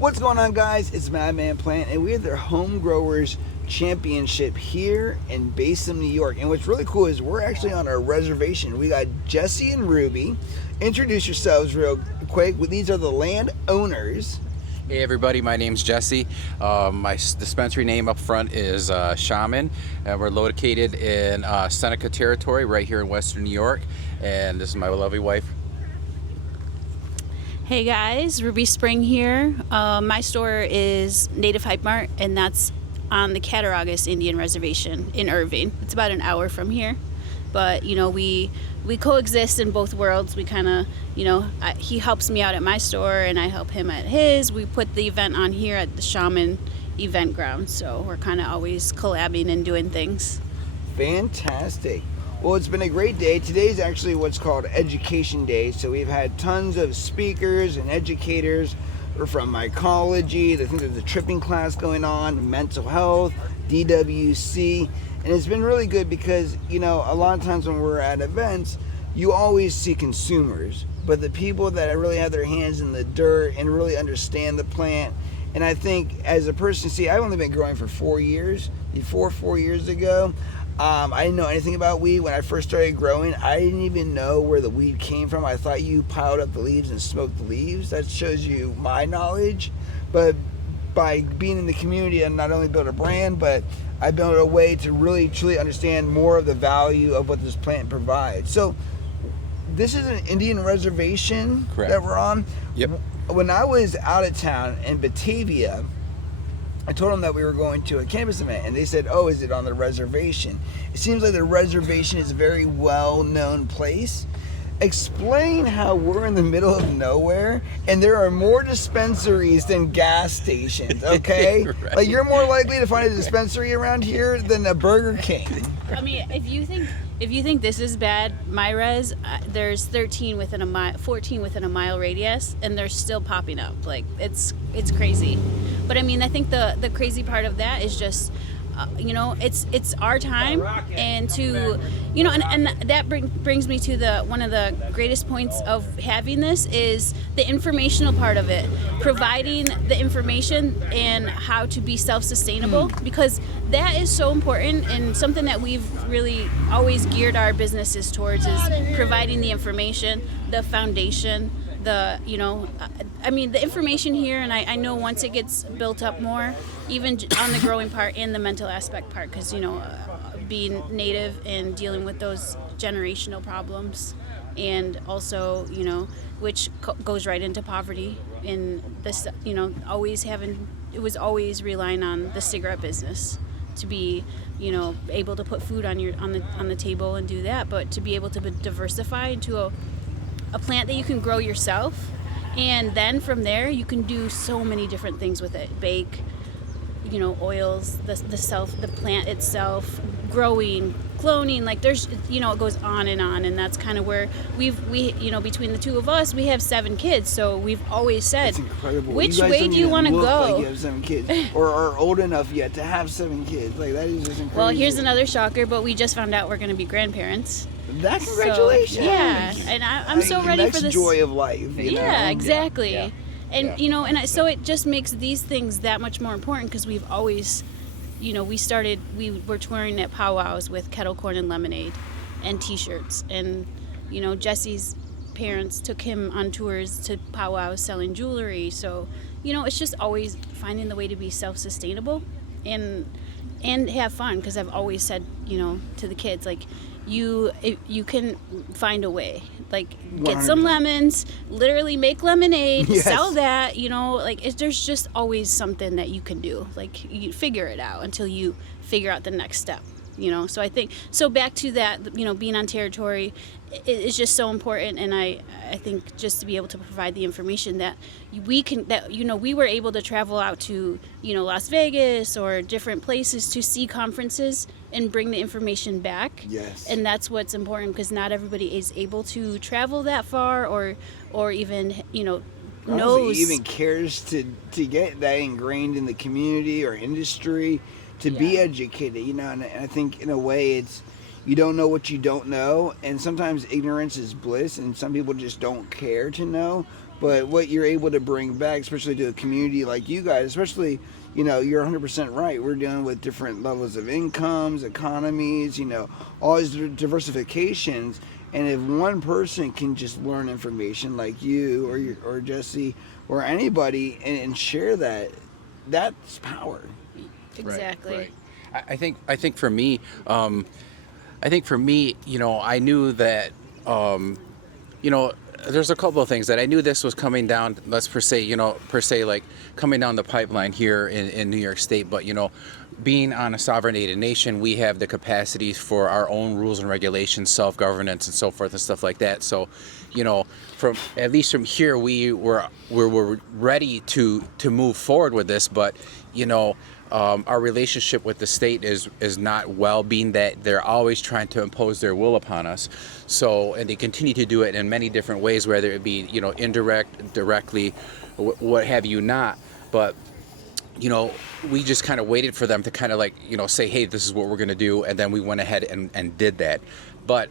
What's going on, guys? It's Madman Plant, and we have their Home Growers Championship here in Basom, New York. And what's really cool is we're actually on our reservation. We got Jesse and Ruby. Introduce yourselves real quick. These are the land owners. Hey everybody, my name's Jesse. My dispensary name up front is Shaman, and we're located in Seneca Territory, right here in Western New York. And this is my lovely wife. Hey guys, Ruby Spring here. My store is Native High Mart, and that's on the Cattaraugus Indian Reservation in Irving. It's about an hour from here, but we coexist in both worlds. We kind of, he helps me out at my store and I help him at his. We put the event on here at the Shaman event ground, so we're kind of always collabing and doing things. Fantastic. Well, it's been a great day. Today's actually what's called Education Day. So we've had tons of speakers and educators from mycology. I think there's a tripping class going on, mental health, DWC. And it's been really good because, a lot of times when we're at events, you always see consumers. But the people that really have their hands in the dirt and really understand the plant. And I think as a person, I've only been growing for 4 years. Before 4 years ago, I didn't know anything about weed. When I first started growing, I didn't even know where the weed came from. I thought you piled up the leaves and smoked the leaves. That shows you my knowledge. But by being in the community, I not only built a brand, but I built a way to really, truly understand more of the value of what this plant provides. So this is an Indian reservation. Correct. That we're on. Yep. When I was out of town in Batavia, I told them that we were going to a cannabis event, and they said, "Oh, is it on the reservation?" It seems like the reservation is a very well-known place. Explain how we're in the middle of nowhere, and there are more dispensaries than gas stations, okay? Right. Like, you're more likely to find a dispensary around here than a Burger King. I mean, if you think this is bad, my res, there's 13 within a mile, 14 within a mile radius, and they're still popping up. Like, it's crazy. But I mean, I think the crazy part of that is just, it's our time, and to, and that brings me to one of the greatest points of having this is the informational part of it, providing the information and how to be self-sustainable, because that is so important, and something that we've really always geared our businesses towards is providing the information, the foundation, the information here. And I know once it gets built up more, even on the growing part and the mental aspect part, because being native and dealing with those generational problems, and also which goes right into poverty, and this it was always relying on the cigarette business to be able to put food on the table and do that, but to be able to diversify into a plant that you can grow yourself, and then from there you can do so many different things with it. Bake, oils, the plant itself, growing, cloning, like there's it goes on, and that's kind of where we between the two of us, we have 7 kids, so we've always said, which way do you want to go? Like you have 7 kids or are old enough yet to have 7 kids. Like, that is just incredible. Well, here's another shocker, but we just found out we're going to be grandparents. That, congratulations. So, yeah, and I'm so ready for this joy of life. Yeah, exactly. Yeah. And so it just makes these things that much more important, because we've always, we were touring at powwows with kettle corn and lemonade and t-shirts, and Jesse's parents took him on tours to powwows selling jewelry. So it's just always finding the way to be self-sustainable and have fun, because I've always said to the kids, like, you can find a way, like, get 100%. some lemons, literally make lemonade, Yes. sell that, there's just always something that you can do. Like, you figure it out until you figure out the next step, so I think, back to that, being on territory is just so important. And I think just to be able to provide the information that we were able to travel out to, Las Vegas or different places to see conferences and bring the information back. Yes. And that's what's important, because not everybody is able to travel that far, or even, knows. Even cares to get that ingrained in the community or industry, to be educated, and I think in a way it's, you don't know what you don't know, and sometimes ignorance is bliss, and some people just don't care to know. but what you're able to bring back, especially to a community like you guys, especially, you're 100% right. We're dealing with different levels of incomes, economies, all these diversifications. And if one person can just learn information like you or Jesse or anybody and share that, that's power. Exactly. Right. I think for me, I knew that, there's a couple of things that I knew this was coming down. Let's per se, like coming down the pipeline here in New York State. But being on a sovereign-native nation, we have the capacities for our own rules and regulations, self-governance, and so forth and stuff like that. So, from at least from here, we're ready to move forward with this. But our relationship with the state is not well, being that they're always trying to impose their will upon us. So, and they continue to do it in many different ways, whether it be, indirect, directly, what have you not. But, we just kind of waited for them to kind of like, say, hey, this is what we're going to do. And then we went ahead and did that. But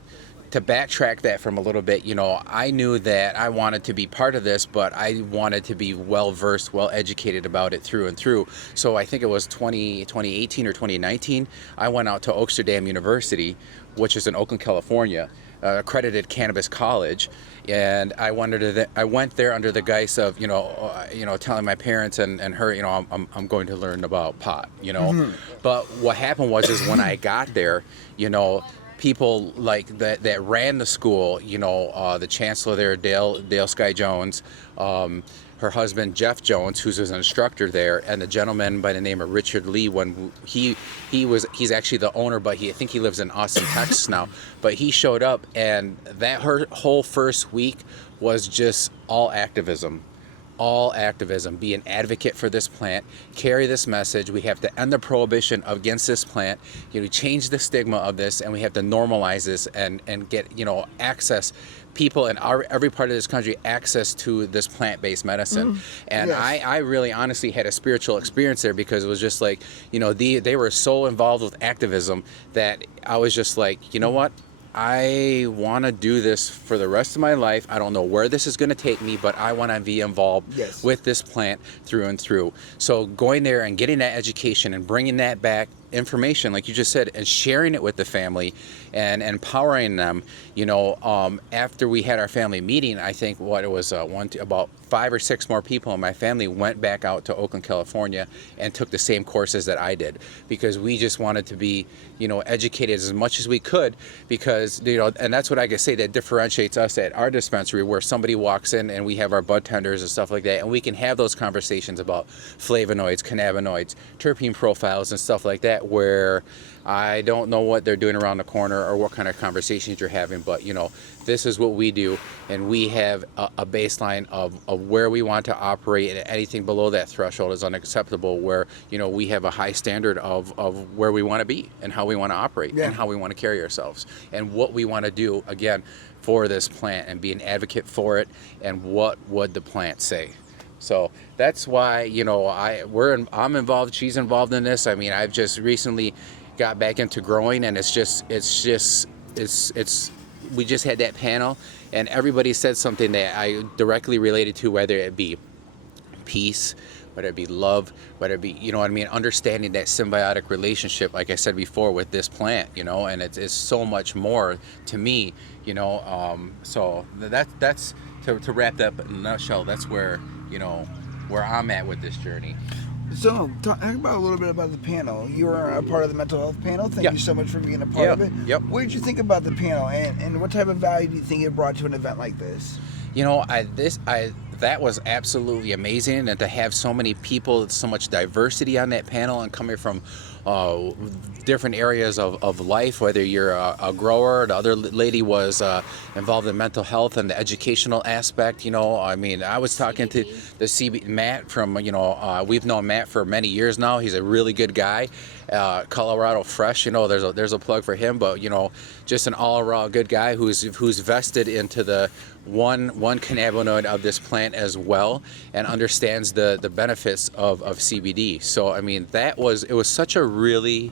to backtrack that from a little bit, I knew that I wanted to be part of this, but I wanted to be well-versed, well-educated about it through and through. So I think it was 2018 or 2019, I went out to Oaksterdam University, which is in Oakland, California, accredited cannabis college. And I went there under the guise of, telling my parents and her, I'm going to learn about pot, Mm-hmm. But what happened was when I got there, people like that ran the school, the chancellor there, Dale Sky Jones, her husband Jeff Jones, who's an instructor there, and the gentleman by the name of Richard Lee. When he's actually the owner, but I think he lives in Austin, Texas now. But he showed up, and that her whole first week was just all activism. Be an advocate for this plant, carry this message. We have to end the prohibition against this plant, change the stigma of this, and we have to normalize this and get, access, people in every part of this country access to this plant-based medicine. And yes. I really honestly had a spiritual experience there, because it was just like, they were so involved with activism that I was just like, you know what? I want to do this for the rest of my life. I don't know where this is going to take me, but I want to be involved yes. with this plant through and through. So going there and getting that education and bringing that back, information, like you just said, and sharing it with the family and empowering them. After we had our family meeting, I think about 5 or 6 more people in my family went back out to Oakland, California, and took the same courses that I did, because we just wanted to be, educated as much as we could, because, and that's what I can say that differentiates us at our dispensary, where somebody walks in and we have our bud tenders and stuff like that, and we can have those conversations about flavonoids, cannabinoids, terpene profiles and stuff like that, where I don't know what they're doing around the corner or what kind of conversations you're having, but this is what we do, and we have a baseline of where we want to operate, and anything below that threshold is unacceptable, where we have a high standard of where we want to be and how we want to operate and how we want to carry ourselves and what we want to do, again, for this plant, and be an advocate for it, and what would the plant say. So that's why I'm involved. She's involved in this. I mean, I've just recently got back into growing, and we just had that panel, and everybody said something that I directly related to, whether it be peace, whether it be love, whether it be, understanding that symbiotic relationship, like I said before, with this plant, and it's so much more to me, so that's to wrap that up in a nutshell. That's where where I'm at with this journey. So, talk about a little bit about the panel. You were a part of the mental health panel. Thank you so much for being a part of it. Yep. What did you think about the panel, and what type of value do you think it brought to an event like this? That was absolutely amazing, and to have so many people, so much diversity on that panel, and coming from different areas of life, whether you're a grower, the other lady was involved in mental health and the educational aspect. I was talking to the CB Matt from, we've known Matt for many years now. He's a really good guy. Colorado Fresh, there's a plug for him, but just an all-around good guy who's vested into the one cannabinoid of this plant as well, and understands the benefits of CBD. So I mean, it was such a really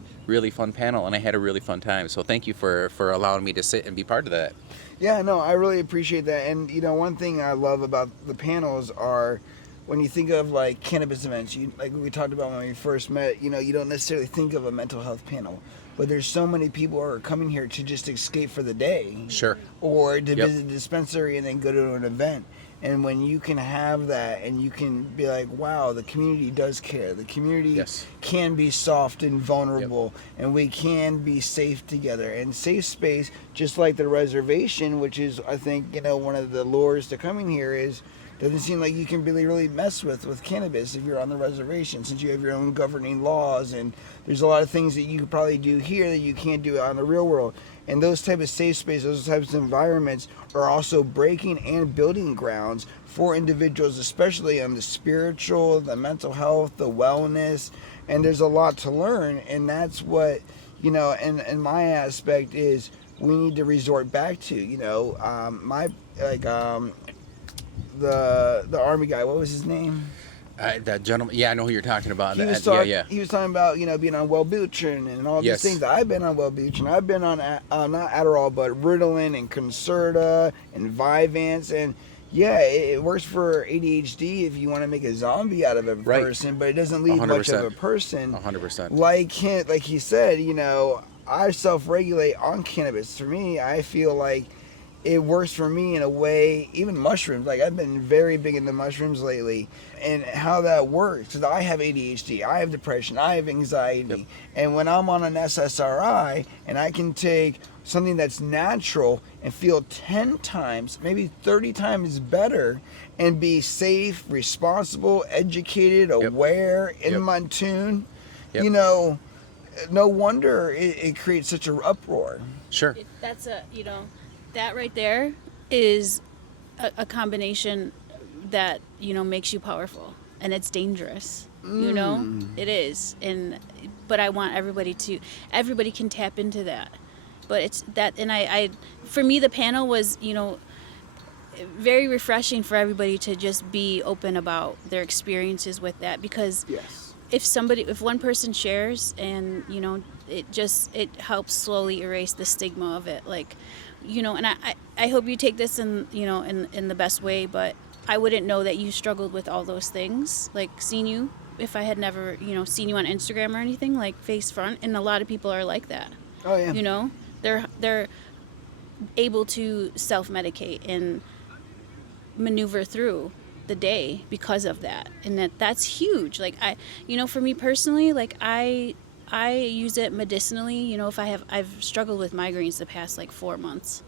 fun panel, and I had a really fun time. So thank you for allowing me to sit and be part of that. Yeah, no, I really appreciate that. And one thing I love about the panels are, when you think of like cannabis events, like we talked about when we first met, you don't necessarily think of a mental health panel, but there's so many people who are coming here to just escape for the day. Sure. Or to visit the dispensary and then go to an event. And when you can have that and you can be like, wow, the community does care. The community can be soft and vulnerable, and we can be safe together. And safe space, just like the reservation, which is, I think, one of the lures to coming here is, doesn't seem like you can really mess with cannabis if you're on the reservation, since you have your own governing laws, and there's a lot of things that you could probably do here that you can't do out in the real world. And those type of safe spaces, those types of environments are also breaking and building grounds for individuals, especially on the spiritual, the mental health, the wellness, and there's a lot to learn. And that's what, and my aspect is we need to resort back to, the army guy, what was his name? That gentleman, I know who you're talking about. He was talking about, being on Wellbutrin and all these things. I've been on Wellbutrin. I've been on, not Adderall, but Ritalin and Concerta and Vyvanse. And it works for ADHD if you want to make a zombie out of a person, but it doesn't leave 100%. Much of a person. 100%. Like he said, I self-regulate on cannabis. For me, I feel like it works for me in a way, even mushrooms. Like, I've been very big into mushrooms lately, and how that works. Because I have ADHD, I have depression, I have anxiety. And when I'm on an SSRI and I can take something that's natural and feel 10 times, maybe 30 times better, and be safe, responsible, educated, aware, in my tune, no wonder it creates such an uproar. Sure. That's that right there is a combination that makes you powerful, and it's dangerous. It is. But I want everybody can tap into that. But it's that, and I for me, the panel was very refreshing for everybody to just be open about their experiences with that, because if one person shares, and it helps slowly erase the stigma of it, and I hope you take this in the best way, but I wouldn't know that you struggled with all those things, like seeing you, if I had never seen you on Instagram or anything, like face front. And a lot of people are like that. Oh yeah. They're able to self-medicate and maneuver through the day because of that, and that's huge. Like, for me personally, like I use it medicinally. If I've struggled with migraines the past 4 months,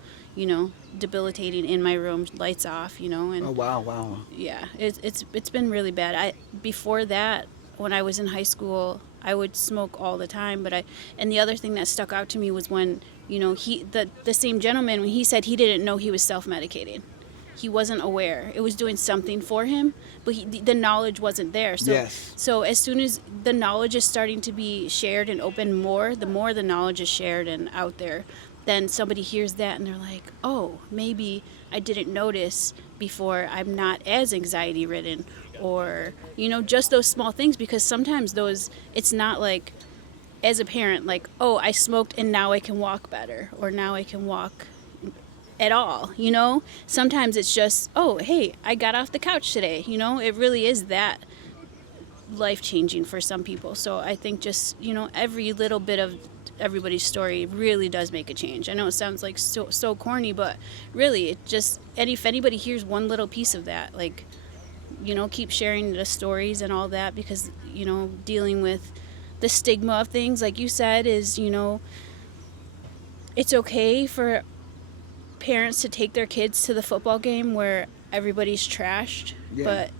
debilitating in my room, lights off, and oh wow. Yeah, it's been really bad. Before that, when I was in high school, I would smoke all the time, and the other thing that stuck out to me was when, the same gentleman, when he said he didn't know he was self-medicating. He wasn't aware. It was doing something for him, but the knowledge wasn't there. So as soon as the knowledge is starting to be shared and open more, the more the knowledge is shared and out there, then somebody hears that and they're like, oh, maybe I didn't notice before, I'm not as anxiety ridden, or, just those small things, because sometimes it's not like, as a parent, like, oh, I smoked and now I can walk better, or now I can walk at all. Sometimes it's just, oh, hey, I got off the couch today. It really is that life-changing for some people. So I think just every little bit of everybody's story really does make a change. I know it sounds like so corny, but really, it just, and if anybody hears one little piece of that, keep sharing the stories and all that, because dealing with the stigma of things, like you said, is it's okay for parents to take their kids to the football game where everybody's trashed, but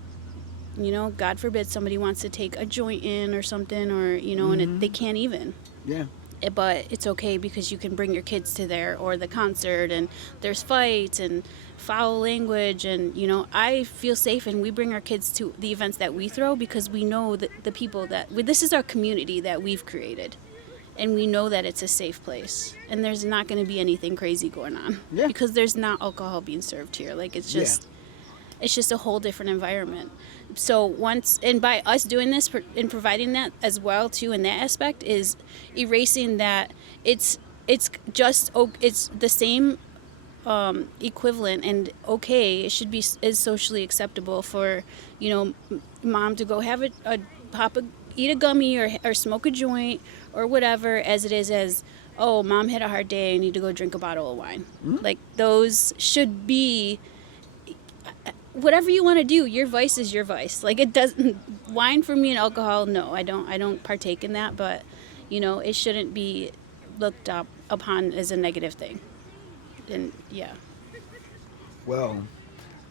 God forbid somebody wants to take a joint in or something, or and they can't even. But it's okay, because you can bring your kids to there, or the concert, and there's fights and foul language, and I feel safe, and we bring our kids to the events that we throw, because we know that the people this is our community that we've created. and we know that it's a safe place, and there's not going to be anything crazy going on, Yeah. because there's not alcohol being served here. Like, it's just a whole different environment. So and by us doing this and providing that as well too, in that aspect, is erasing that it's the same equivalent and okay. It should be is socially acceptable for, mom to go have eat a gummy or smoke a joint or whatever, as it is as, oh, mom had a hard day, I need to go drink a bottle of wine. Like, those should be, whatever you want to do, your vice is your vice. Like, it doesn't, wine for me and alcohol, no, I don't partake in that, but it shouldn't be looked upon as a negative thing. And Well,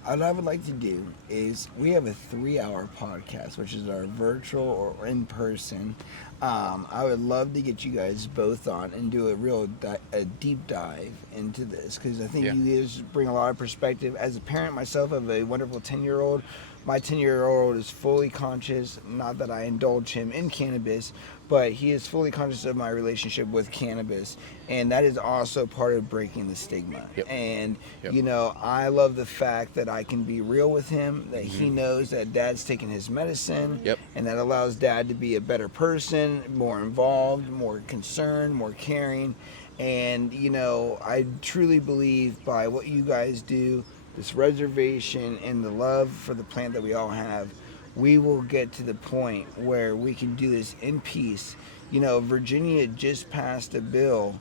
what I would like to do is, we have a 3-hour podcast, which is our virtual or in person. I would love to get you guys both on and do a deep dive into this, because I think you guys bring a lot of perspective. As a parent myself of a wonderful 10-year-old, my 10-year-old is fully conscious, not that I indulge him in cannabis, but he is fully conscious of my relationship with cannabis, and that is also part of breaking the stigma. And I love the fact that I can be real with him, that he knows that dad's taking his medicine, and that allows dad to be a better person, more involved, more concerned, more caring. And I truly believe, by what you guys do, this reservation and the love for the plant that we all have, we will get to the point where we can do this in peace. Virginia just passed a bill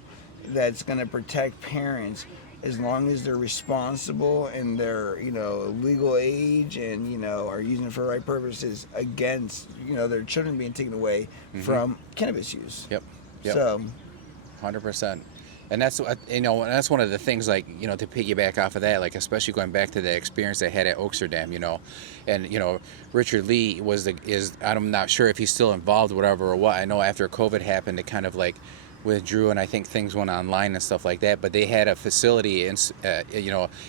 that's going to protect parents as long as they're responsible and they're, legal age and, are using it for the right purposes, against, their children being taken away from cannabis use. So 100%. And that's that's one of the things, like, to piggyback off of that, like, especially going back to the experience I had at Oaksterdam, and Richard Lee I'm not sure if he's still involved, whatever, or what. I know after COVID happened, it kind of like withdrew, and I think things went online and stuff like that. But they had a facility,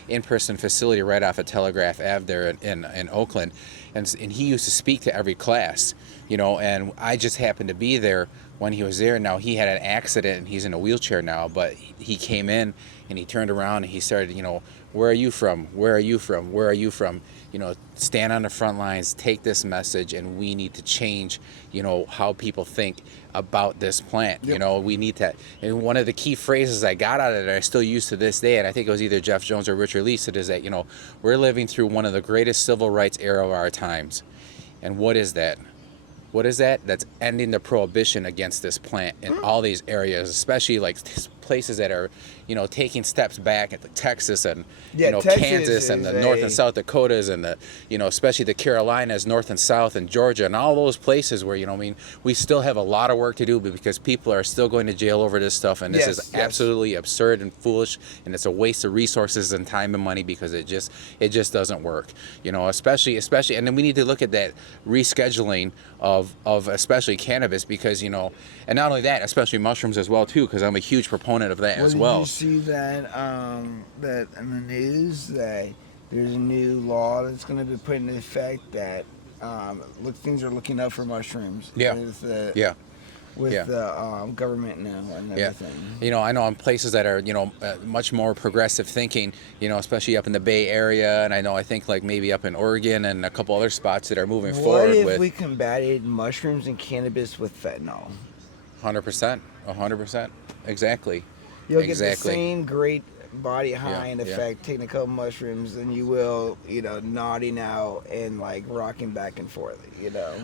in-person facility right off of Telegraph Ave there in Oakland, and he used to speak to every class, and I just happened to be there when he was there. Now, he had an accident and he's in a wheelchair now, but he came in and he turned around and he started, where are you from? Where are you from? Where are you from? Stand on the front lines, take this message, and we need to change, how people think about this plant. We need to. And one of the key phrases I got out of it, I still use to this day, and I think it was either Jeff Jones or Richard Lee said, is that, we're living through one of the greatest civil rights era of our times. And what is that? What is that? That's ending the prohibition against this plant in all these areas, especially like places that are, taking steps back at Texas and, Kansas and the North and South Dakotas and the, especially the Carolinas, North and South, and Georgia, and all those places where, we still have a lot of work to do, because people are still going to jail over this stuff, and this is absolutely absurd and foolish, and it's a waste of resources and time and money, because it just doesn't work, especially, and then we need to look at that rescheduling of especially cannabis, because, and not only that, especially mushrooms as well too, because I'm a huge proponent of that as well. Did you see that that in the news that there's a new law that's going to be put into effect that things are looking up for mushrooms? With the government now and everything. I know in places that are, much more progressive thinking, especially up in the Bay Area, and I think like maybe up in Oregon and a couple other spots that are moving forward with. What if we combated mushrooms and cannabis with fentanyl? 100%. Exactly. You'll get the same great body high and effect taking a couple mushrooms than you will, nodding out and like rocking back and forth,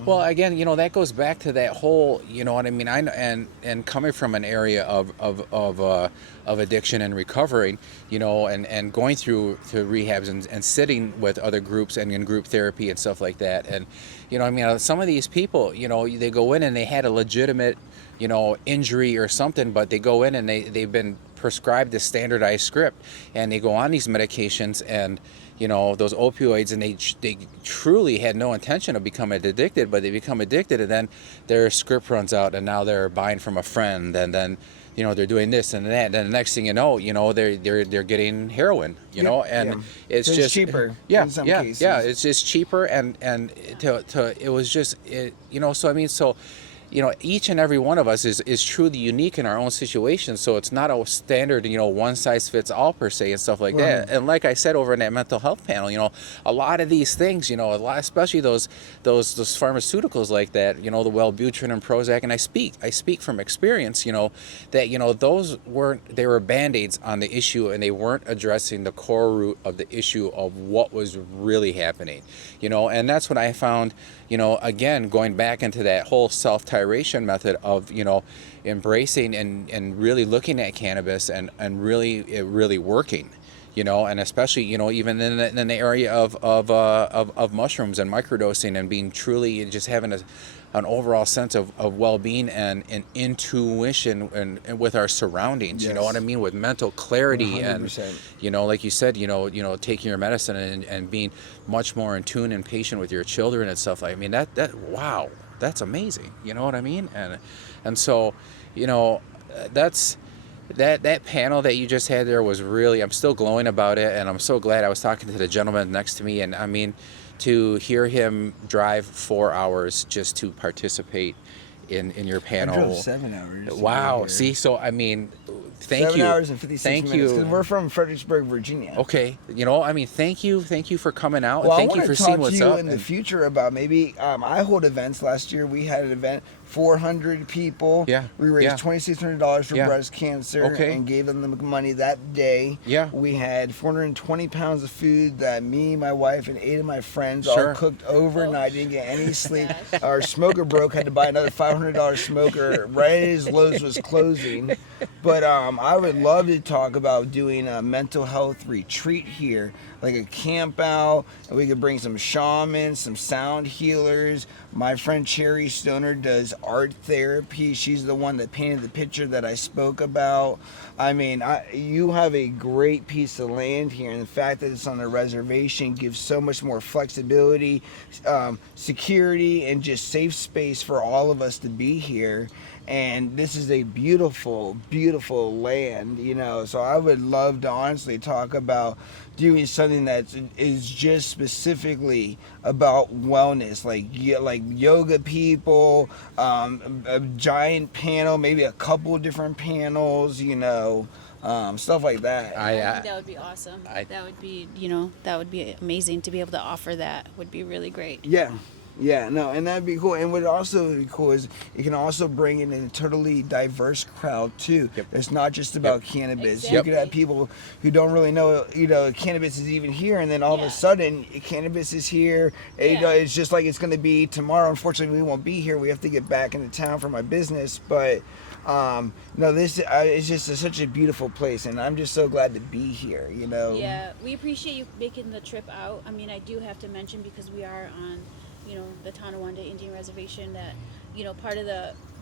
Well, again, that goes back to that whole, what I mean. And coming from an area of addiction and recovering, and going through rehabs and sitting with other groups and in group therapy and stuff like that. And, some of these people, they go in and they had a legitimate, injury or something, but they go in and they've been prescribed a standardized script, and they go on these medications and those opioids, and they truly had no intention of becoming addicted, but they become addicted, and then their script runs out, and now they're buying from a friend, and then they're doing this and that, and then the next thing they're getting heroin, it's just cheaper. In some cases. It's just cheaper, and it was just so I mean, so each and every one of us is truly unique in our own situation. So it's not a standard, one size fits all per se and stuff like that. And like I said over in that mental health panel, a lot of these things, especially those pharmaceuticals like that, the Wellbutrin and Prozac, and I speak from experience, that those they were band-aids on the issue, and they weren't addressing the core root of the issue of what was really happening, and that's what I found, again, going back into that whole self-tiration method of, embracing and really looking at cannabis and it really working, and especially, even in the area of mushrooms and microdosing and being truly just having an overall sense of well-being and intuition and with our surroundings, you know what I mean, with mental clarity 100%. and, like you said, taking your medicine and being much more in tune and patient with your children and stuff. I mean, that wow, that's amazing. You know what I mean? And so, that's that panel that you just had there was really, I'm still glowing about it, and I'm so glad. I was talking to the gentleman next to me, and I mean, to hear him drive 4 hours just to participate in your panel. I drove 7 hours. Wow. See, so I mean, thank 7 you. hours and 56 thank minutes. you. 'Cause we're from Fredericksburg, Virginia. Okay. I mean, thank you for coming out. Well, Thank I you want for to seeing talk what's to you up. in the future about maybe I hold events. Last year we had an event, 400 people. Yeah. We raised $2,600 for Yeah. breast cancer Okay. and gave them the money that day. Yeah. We had 420 pounds of food that me, my wife, and 8 of my friends all Sure. cooked overnight. Didn't get any sleep. Our smoker broke. Had to buy another $500 smoker right as Lowe's was closing. But I would love to talk about doing a mental health retreat here, like a camp out, and we could bring some shamans, some sound healers. My friend Cherry Stoner does art therapy. She's the one that painted the picture that I spoke about. I mean, you have a great piece of land here, and the fact that it's on a reservation gives so much more flexibility, security, and just safe space for all of us to be here. And this is a beautiful, beautiful land, so I would love to honestly talk about doing something that is just specifically about wellness, like yoga people, a giant panel, maybe a couple different panels, stuff like that. I think that would be awesome. That would be amazing to be able to offer. That would be really great. Yeah, no, and that'd be cool. And what also be cool is you can also bring in a totally diverse crowd too. Yep. It's not just about cannabis. Exactly. You could have people who don't really know, cannabis is even here, and then all of Yeah. a sudden, cannabis is here. Yeah. It's just like it's going to be tomorrow. Unfortunately, we won't be here. We have to get back into town for my business, but. No, this it's just such a beautiful place, and I'm just so glad to be here. Yeah, we appreciate you making the trip out. I mean, I do have to mention, because we are on, the Tonawanda Indian Reservation, that, part of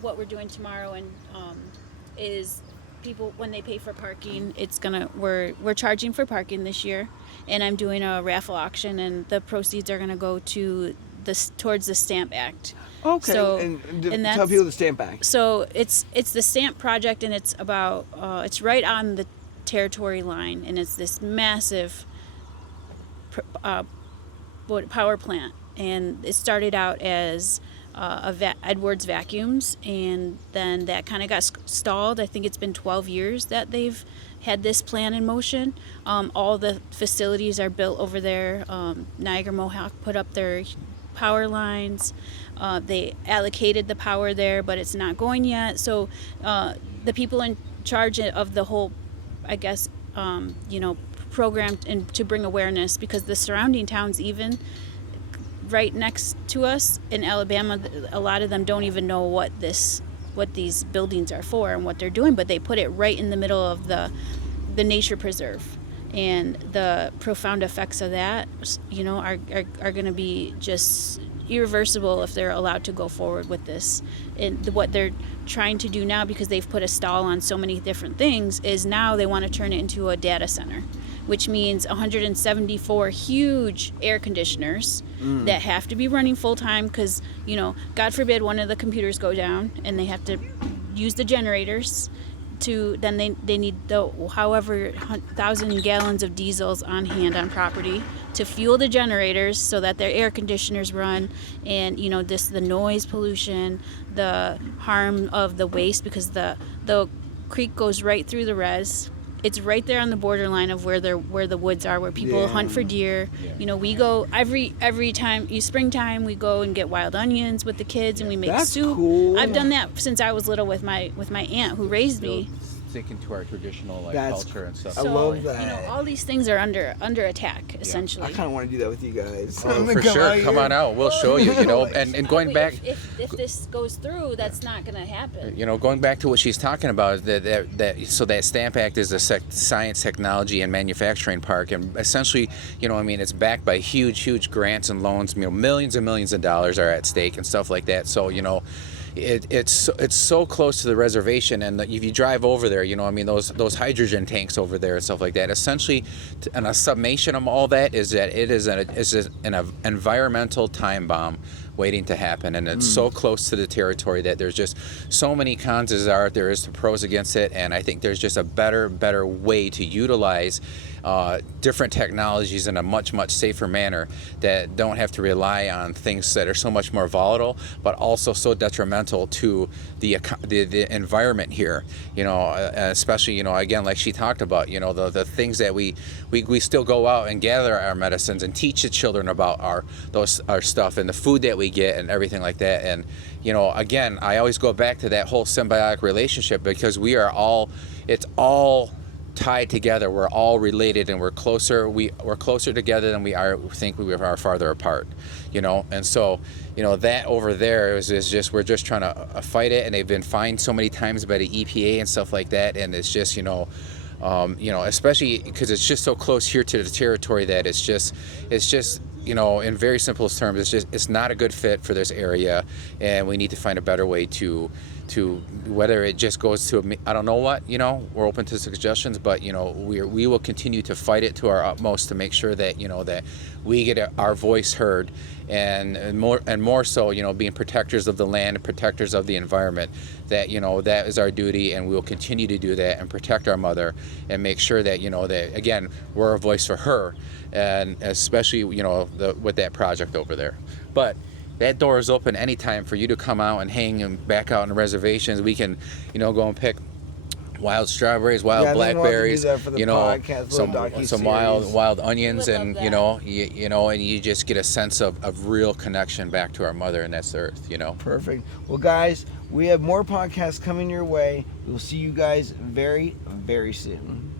what we're doing tomorrow and is people, when they pay for parking, we're charging for parking this year, and I'm doing a raffle auction, and the proceeds are gonna go to towards the Stamp Act. Okay, So, and and tell people the Stamp Act. So it's the Stamp project, and it's about it's right on the territory line, and it's this massive power plant, and it started out as Edwards Vacuums, and then that kind of got stalled. I think it's been 12 years that they've had this plan in motion. All the facilities are built over there. Niagara Mohawk put up their power lines. They allocated the power there, but it's not going yet. So the people in charge of the whole, I guess, program and to bring awareness, because the surrounding towns, even right next to us in Alabama, a lot of them don't even know what these buildings are for and what they're doing, but they put it right in the middle of the nature preserve. And the profound effects of that, are going to be just irreversible if they're allowed to go forward with this. And what they're trying to do now, because they've put a stall on so many different things, is now they want to turn it into a data center, which means 174 huge air conditioners that have to be running full time, because, God forbid one of the computers go down and they have to use the generators they need the however 1,000 gallons of diesels on hand on property to fuel the generators so that their air conditioners run, and the noise pollution, the harm of the waste, because the creek goes right through the res. It's right there on the borderline of where the woods are, where people hunt for deer. We go every time springtime. We go and get wild onions with the kids, and we make soup. Cool. I've done that since I was little with my aunt who raised me. Sticking to our traditional culture and stuff. I love that. All these things are under attack, essentially. I kind of want to do that with you guys. Oh, for sure. Come on out. We'll show you. And going back, if this goes through, that's not going to happen. Going back to what she's talking about, that Stamp Act is a science, technology, and manufacturing park, and essentially, it's backed by huge grants and loans. Millions and millions of dollars are at stake and stuff like that. So it's so close to the reservation, and if you drive over there, those hydrogen tanks over there and stuff like that. Essentially, and a summation of all that is that it is an environmental time bomb waiting to happen, and it's so close to the territory that there's just so many cons as there is to pros against it, and I think there's just a better way to utilize different technologies in a much safer manner that don't have to rely on things that are so much more volatile, but also so detrimental to the environment here. Especially again, like she talked about, the things that we still go out and gather our medicines and teach the children about our stuff and the food that we get and everything like that. And again, I always go back to that whole symbiotic relationship, because it's all tied together. We're all related, and we're closer together than we are farther apart. And so that over there is just, we're just trying to fight it, and they've been fined so many times by the EPA and stuff like that, and it's just especially because it's just so close here to the territory that it's just in very simplest terms, it's not a good fit for this area, and we need to find a better way to whether it just goes to I don't know what, we're open to suggestions, but we will continue to fight it to our utmost to make sure that that we get our voice heard, and more so being protectors of the land and protectors of the environment, that that is our duty, and we will continue to do that and protect our mother and make sure that that again we're a voice for her, and especially with that project over there. But that door is open anytime for you to come out and hang and back out on the reservations. We can, go and pick wild strawberries, wild blackberries, some wild onions, and and you just get a sense of real connection back to our mother, and that's the earth. Perfect. Well, guys, we have more podcasts coming your way. We'll see you guys very, very soon.